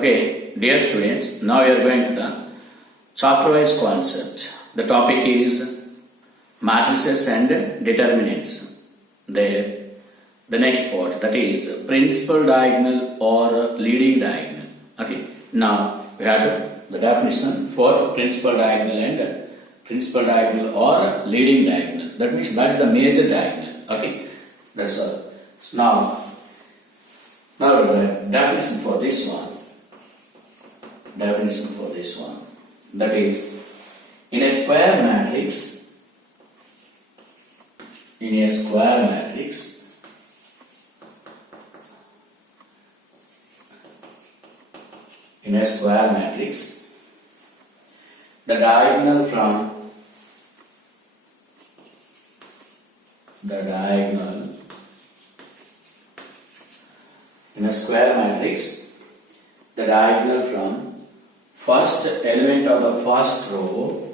Okay, dear students, now we are going to the chapter-wise concept. The topic is matrices and determinants. There, the next part, that is principal diagonal or leading diagonal. Okay, now we have the definition for principal diagonal or leading diagonal. That means that's the major diagonal. Okay, that's all. So now the definition for this one. That is, in a square matrix, the diagonal from first element of the first row,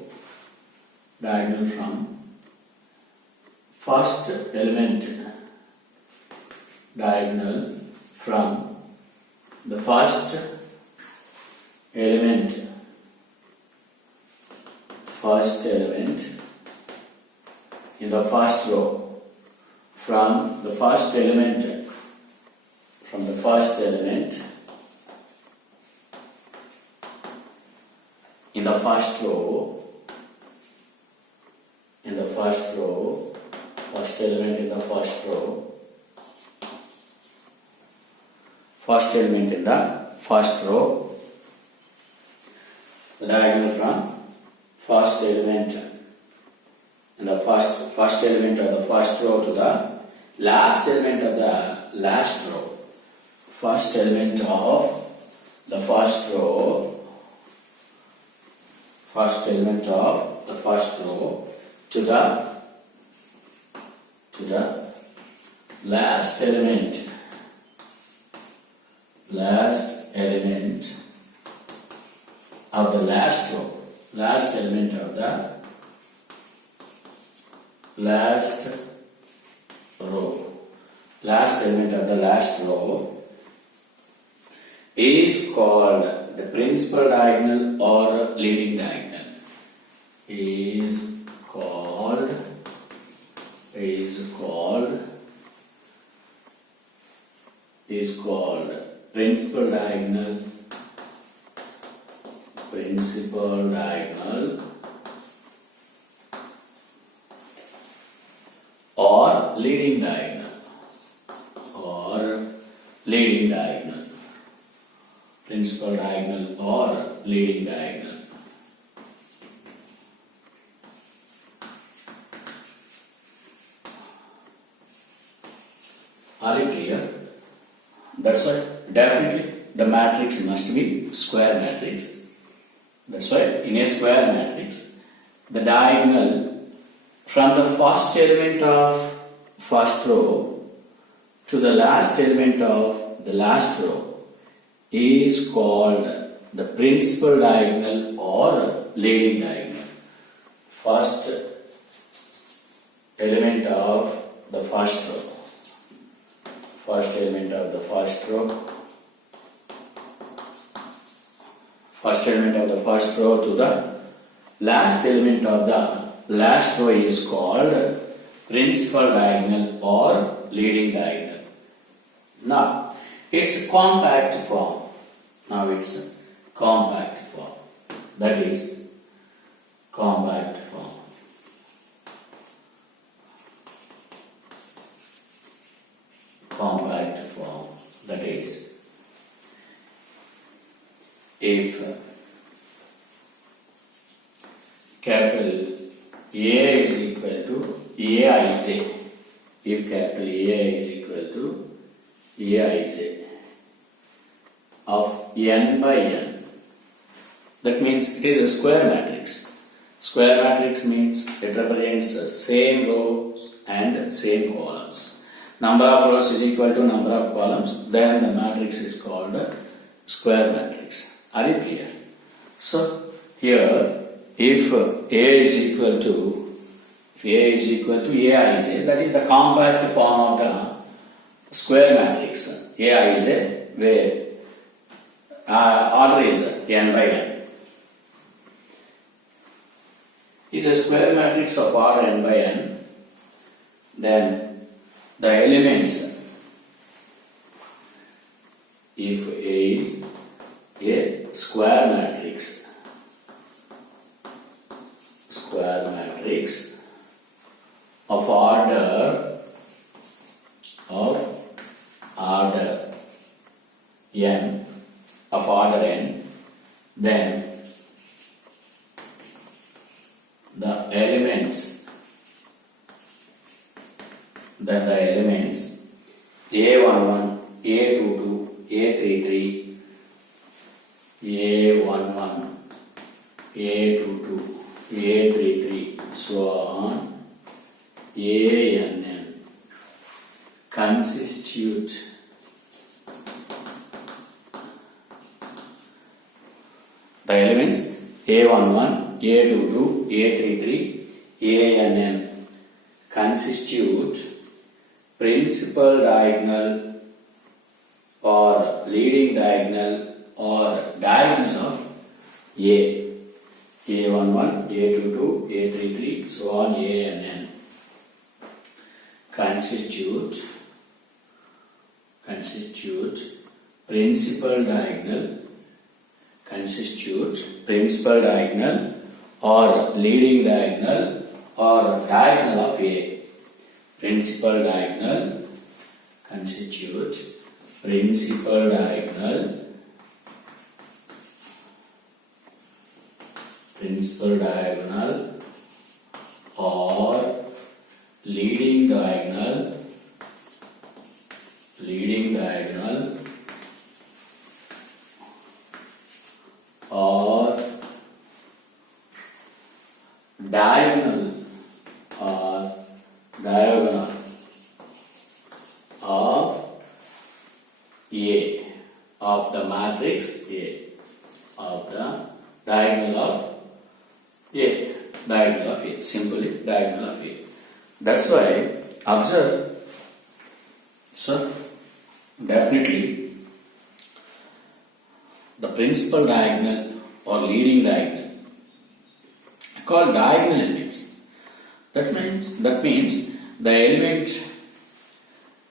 first element in the first row, from the first element in the first row, first element in the first row, the diagonal from first element in the first element of the first row to the last element of the last row. First element of the first row to the last element of the last row. Last element of the last row is called the principal diagonal or leading diagonal. Is called principal diagonal or leading diagonal. Principal diagonal or leading diagonal. Are you clear? That's why definitely the matrix must be square matrix. That's why in a square matrix, the diagonal from the first element of first row to the last element of the last row is called the principal diagonal or leading diagonal. First element of the first row. First element of the first row to the last element of the last row is called principal diagonal or leading diagonal. Now, it's compact form. That is compact form. That is, if capital A is equal to Aij, if capital A is equal to Aij of n by n, that means it is a square matrix. Square matrix means it represents the same rows and same columns. Number of rows is equal to number of columns, then the matrix is called a square matrix. Are you clear? So here, if A is equal to Aij, that is the compact form of the square matrix. Aij, where order is n by n. Is a square matrix of order n by n, then the elements, if A is a square matrix of order n, then the elements A11, A22, A33, A11, A22, A33, so on, ANN constitute the elements A11, A22, A33, ANN constitute principal diagonal or leading diagonal or diagonal of A11, A22, A33, so on, ANN constitute principal diagonal or leading diagonal or diagonal of A. Principal diagonal constitute principal diagonal or leading diagonal or diagonal of A, of the matrix A, of the diagonal of A, simply diagonal of A. That's why, observe, so definitely the principal diagonal or leading diagonal called diagonal elements. That means the element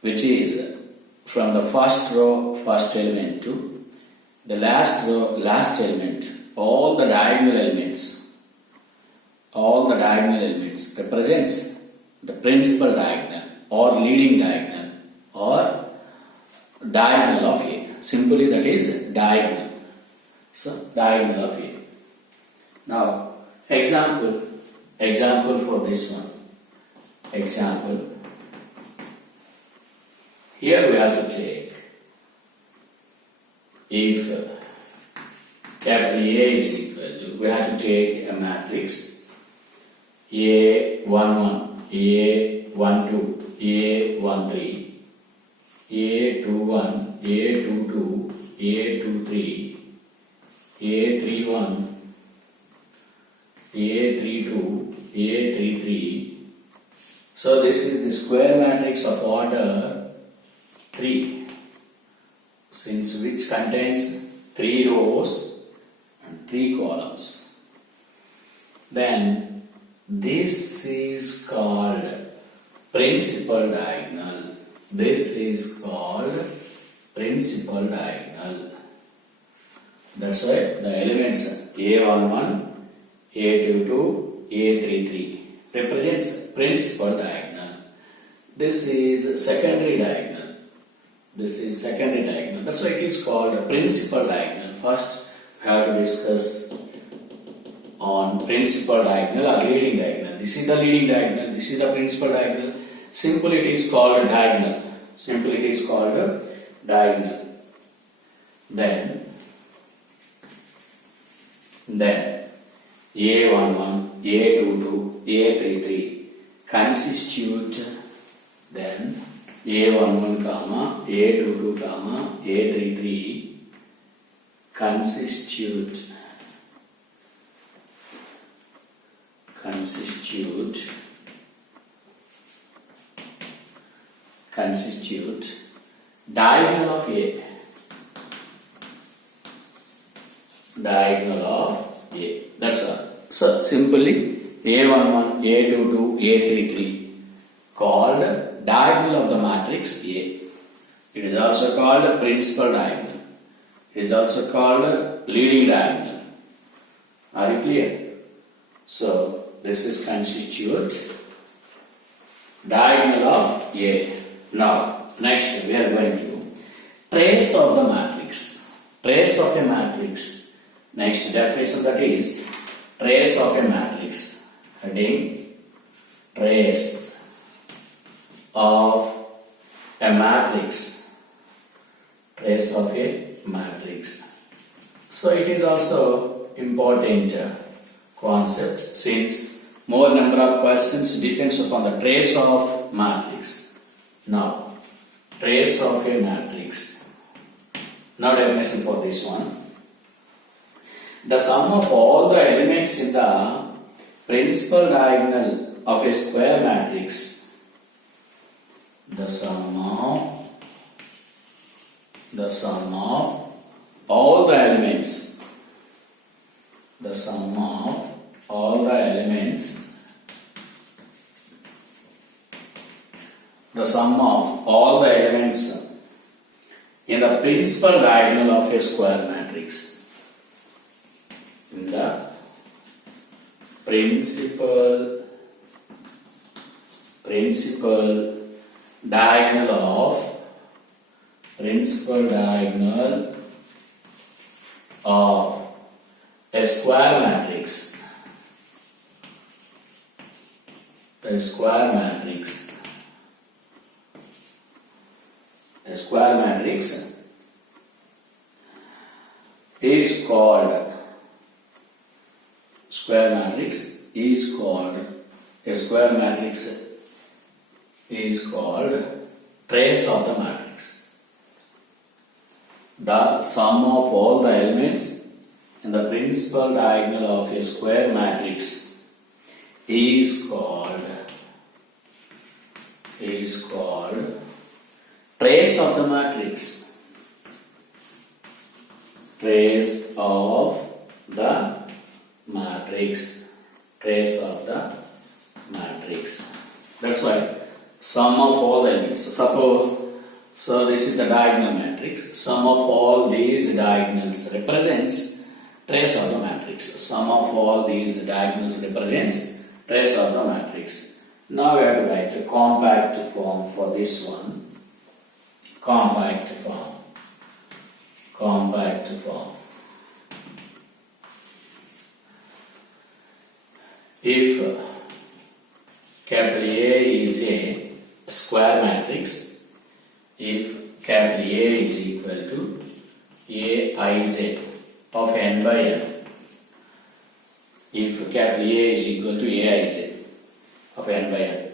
which is from the first row, first element to the last row, last element, all the diagonal elements represents the principal diagonal or leading diagonal or diagonal of A. Simply that is diagonal. So diagonal of A. Now example for this one. Example. Here we have to take, if capital A is equal to, we have to take a matrix A11, A12, A13, A21, A22, A23, A31, A32, A33. So this is the square matrix of order 3, since which contains 3 rows and 3 columns. Then this is called principal diagonal. This is called principal diagonal. That's why the elements A11, A22, A33 represents principal diagonal. This is secondary diagonal. This is secondary diagonal. That's why it is called a principal diagonal. First, we have to discuss on principal diagonal or leading diagonal. This is the leading diagonal. This is the principal diagonal. Simply it is called a diagonal. Then A11, A22, A33 constitute then A11, A22, A33 constitute diagonal of A. diagonal of A. That's all. So simply A11, A22, A33 called diagonal of the matrix A. It is also called principal diagonal. It is also called leading diagonal. Are you clear? So this is constitute diagonal of A. Now next we are going to trace of the matrix. Trace of a matrix. Next definition, that is trace of a matrix. Heading trace of a matrix. Trace of a matrix. So it is also important concept, since more number of questions depends upon the trace of matrix. Now trace of a matrix. Now definition for this one. The sum of all the elements in the principal diagonal of a square matrix. The sum of all the elements. The sum of all the elements. The sum of all the elements in the principal diagonal of a square matrix. In the principal diagonal of a square matrix. A square matrix is called trace of the matrix. The sum of all the elements in the principal diagonal of a square matrix is called trace of the matrix. Trace of the matrix. Trace of the matrix. That's why sum of all the elements. So this is the diagonal matrix. Sum of all these diagonals represents trace of the matrix. Sum of all these diagonals represents trace of the matrix. Now we have to write a compact form for this one. Compact form. If capital A is a square matrix, if capital A is equal to Aij of n by n, if capital A is equal to Aij of n by n,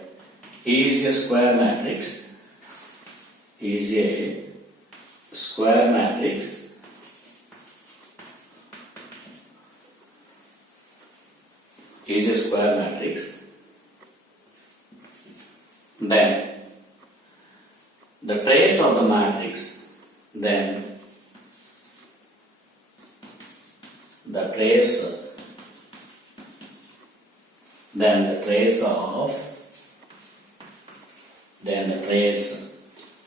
is a square matrix, then the trace of the matrix, then the trace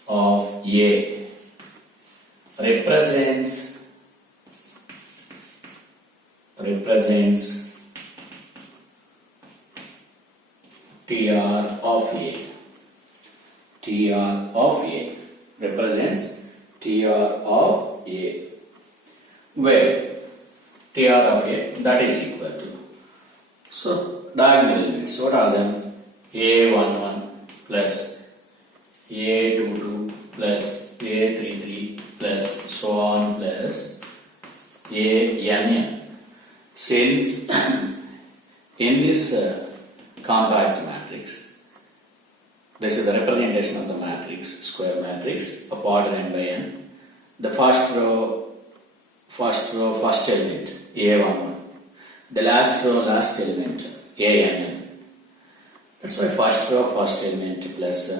of A represents TR of A. TR of A represents TR of A, where TR of A that is equal to. So diagonal elements, what are them? A11 plus A22 plus A33 plus so on plus ANN. Since in this compact matrix, this is the representation of the matrix, square matrix of order n by n. The first row, first element A11. The last row, last element ANN. That's why first row, first element plus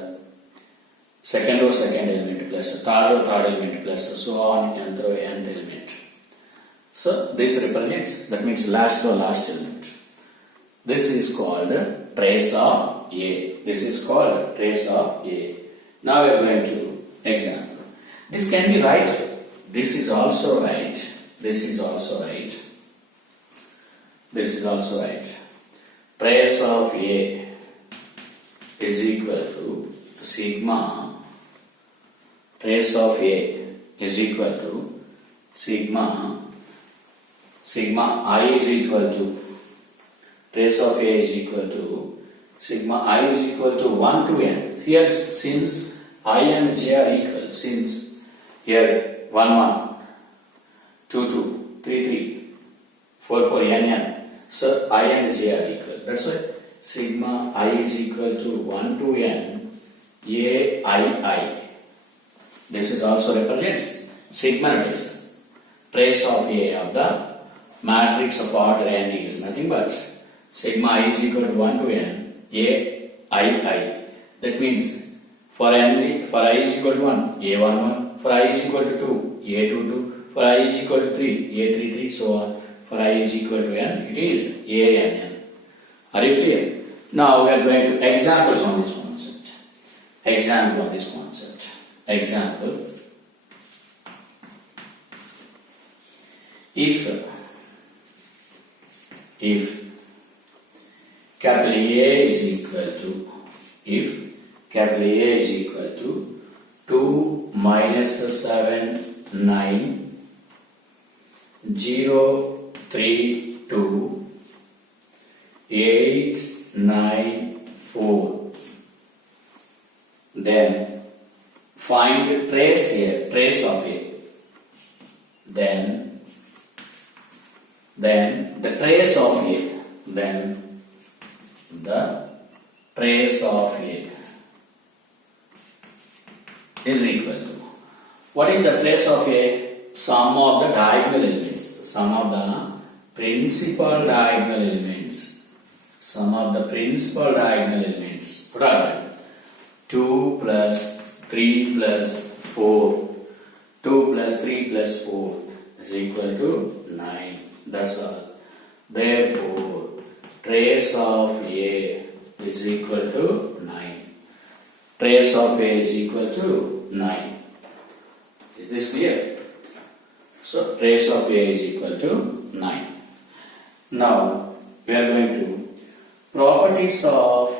second row, second element plus third row, third element plus so on nth row, nth element. So this represents, that means last to last element. This is called trace of A. This is called trace of A. Now we are going to example. This can be right. This is also right. This is also right. This is also right. Trace of A is equal to sigma. Trace of A is equal to sigma. Sigma I is equal to, trace of A is equal to sigma I is equal to 1 to n. Here since I and j are equal, since here 1 1, 2 2, 3 3, 4 4, n n, so I and j are equal. That's why sigma I is equal to 1 to n A I. This is also represents sigma notation. Trace of A of the matrix of order n is nothing but sigma I is equal to 1 to n A I. That means for n, for I is equal to 1, A11, for I is equal to 2, A22, for I is equal to 3, A33, so on. For I is equal to n, it is ANN. Are you clear? Now we are going to examples on this concept. Example on this concept. Example. If capital A is equal to, if capital A is equal to 2 minus 7 9 0 3 2 8 9 4, then find trace here, trace of A. Then the trace of A, then the trace of A is equal to, what is the trace of A? Sum of the diagonal elements, sum of the principal diagonal elements, sum of the principal diagonal elements. What are they? 2 plus 3 plus 4, 2 plus 3 plus 4 is equal to 9. That's all. Therefore, trace of A is equal to 9. Trace of A is equal to 9. Is this clear? So, trace of A is equal to 9. Now, we are going to properties of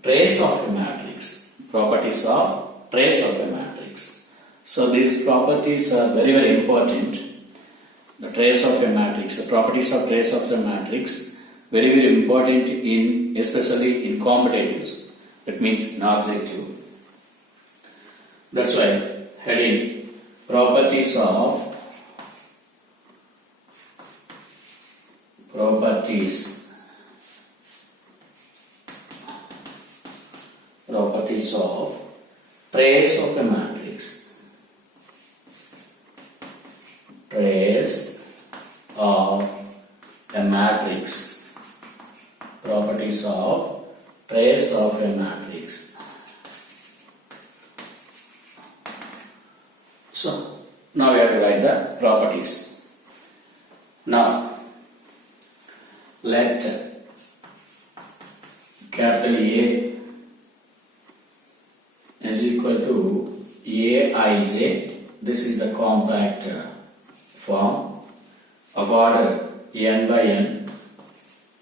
trace of a matrix. Properties of trace of a matrix. So, these properties are very, very important. The trace of a matrix, the properties of trace of the matrix, very, very important in, especially in competitives. That means in objective. That's why heading properties of trace of a matrix. Trace of a matrix. Properties of trace of a matrix. So, now we have to write the properties. Now, let capital A is equal to Aij. This is the compact form of order n by n,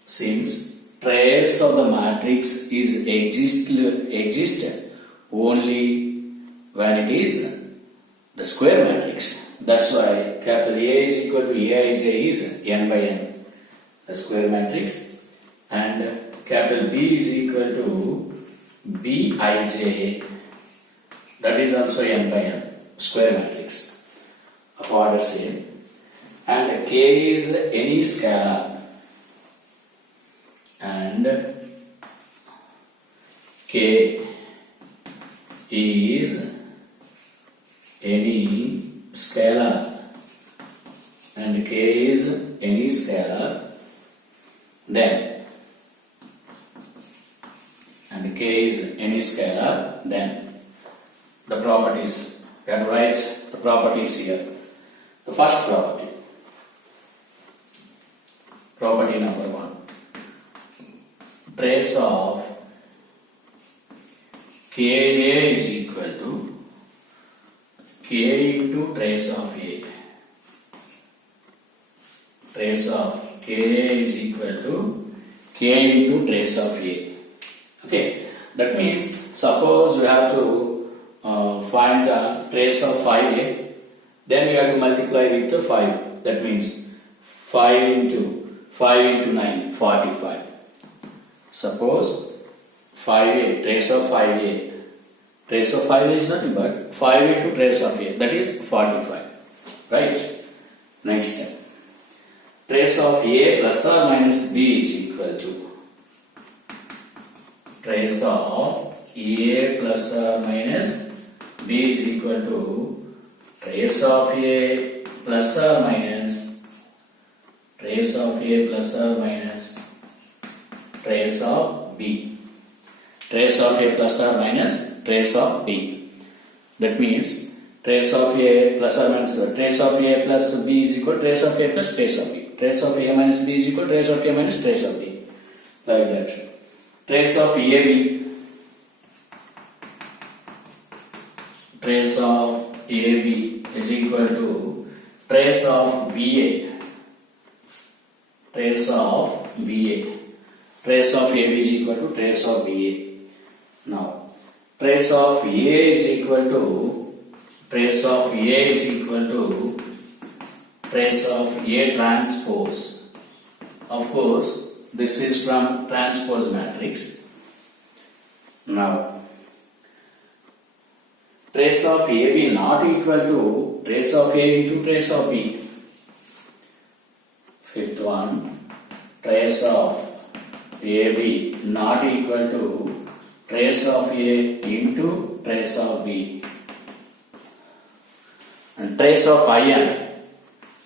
since trace of the matrix is exist only when it is the square matrix. That's why capital A is equal to Aij is n by n, the square matrix, and capital B is equal to Bij, that is also n by n, square matrix of order same, and K is any scalar, and K is any scalar, and K is any scalar, then, and K is any scalar, then the properties, we have to write the properties here. The first property, property number 1. Trace of Ka is equal to K into trace of A. Trace of Ka is equal to K into trace of A. Okay, that means suppose we have to find the trace of 5A, then we have to multiply with 5. That means 5 into 9, 45. Suppose 5A, trace of 5A. Trace of 5A is nothing but 5 into trace of A, that is 45. Right? Next step. Trace of A plus or minus B is equal to trace of A plus or minus B is equal to trace of A plus or minus trace of A plus or minus trace of B. Trace of A plus or minus trace of B. That means trace of A plus or minus trace of A plus B is equal to trace of A plus trace of B. Trace of A minus B is equal to trace of A minus trace of B. Like that. Trace of AB. Trace of AB is equal to trace of BA. Trace of BA. Trace of AB is equal to trace of BA. Now, trace of A is equal to trace of A is equal to trace of A transpose. Of course, this is from transpose matrix. Now, trace of AB not equal to trace of A into trace of B. Fifth one, trace of AB not equal to trace of A into trace of B. And trace of IN.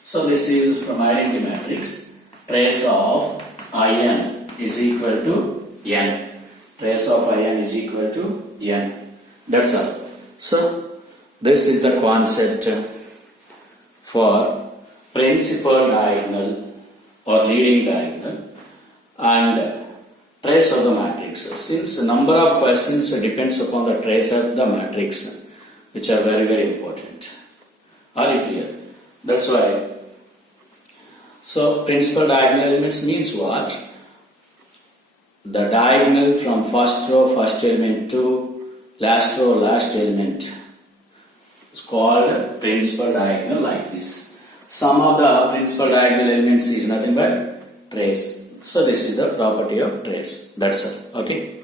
So this is from identity matrix. Trace of IN is equal to N. Trace of IN is equal to N. That's all. So this is the concept for principal diagonal or leading diagonal and trace of the matrix. Since the number of questions depends upon the trace of the matrix, which are very, very important. Are you clear? That's why. So principal diagonal elements means what? The diagonal from first row, first element to last row, last element is called principal diagonal like this. Sum of the principal diagonal elements is nothing but trace. So this is the property of trace. That's all. Okay.